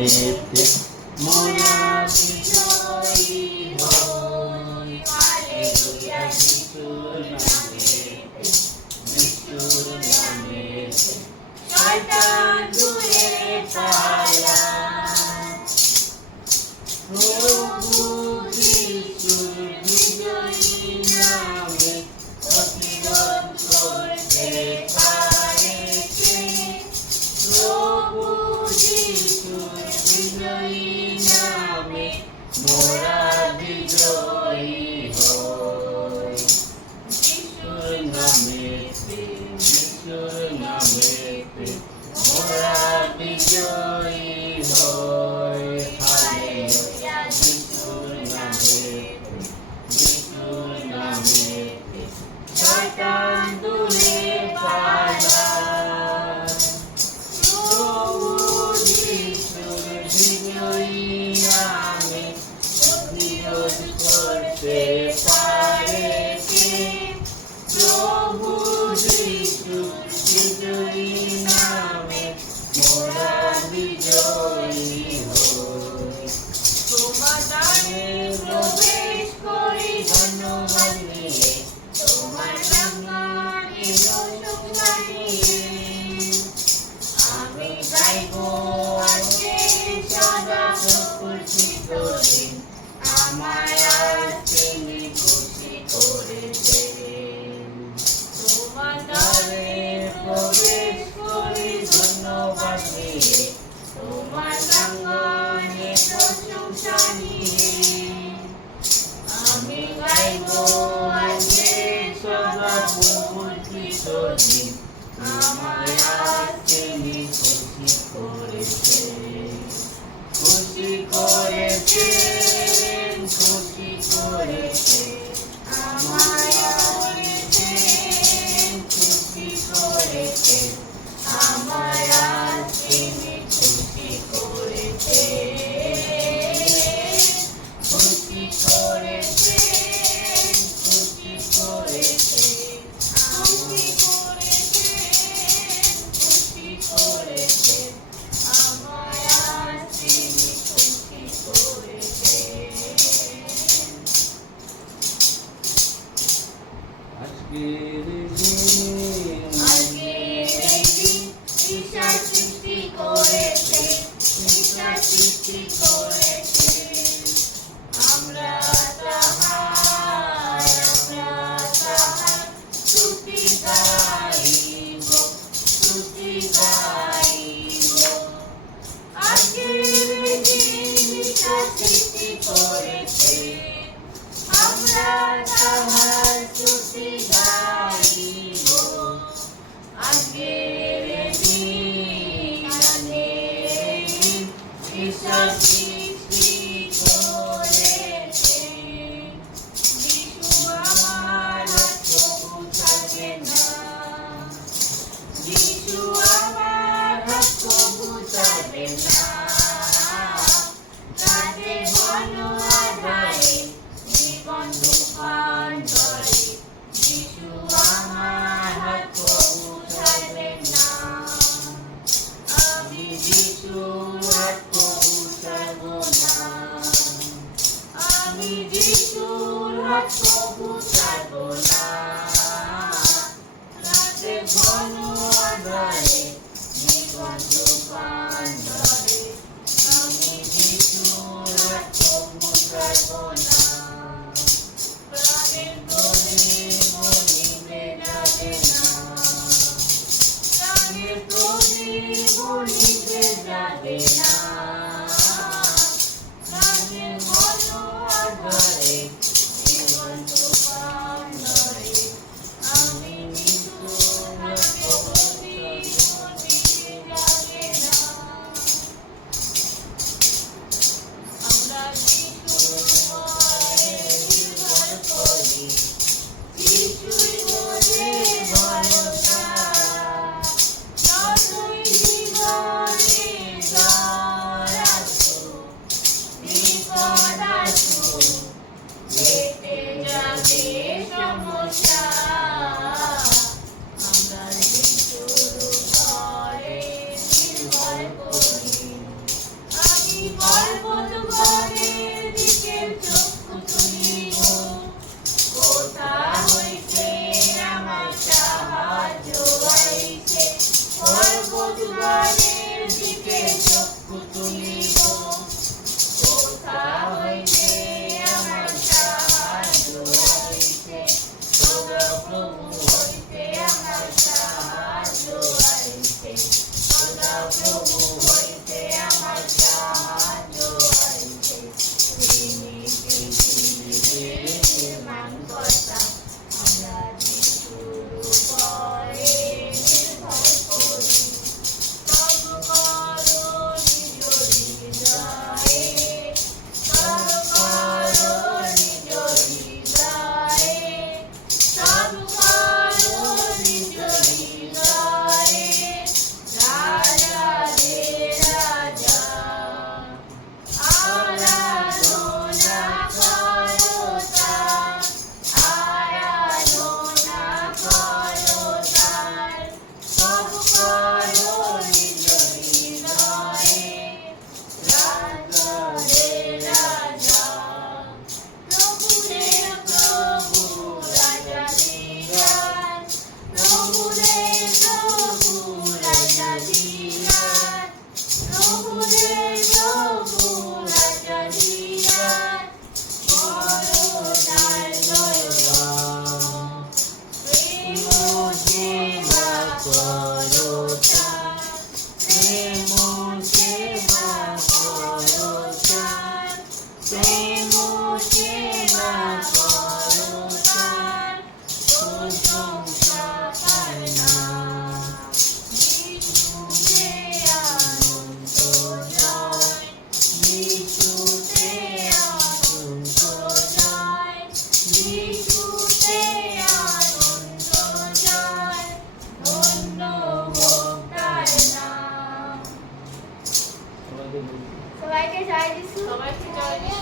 মনেতে মোরা বিজয়ী হই শয়তান Hallelujah. চলি খুশি করেছে খুশি করেছে আগের দিনে আগের সৃষ্টি করেছে ঈশ্বর সৃষ্টি আমি যিশুর হাত তবু ছাড়ব না রাতে ঘন আধারে জীবন তুফান ধরে আমি যিশুর হাত তবু ছাড়ব না Whoa. Bye.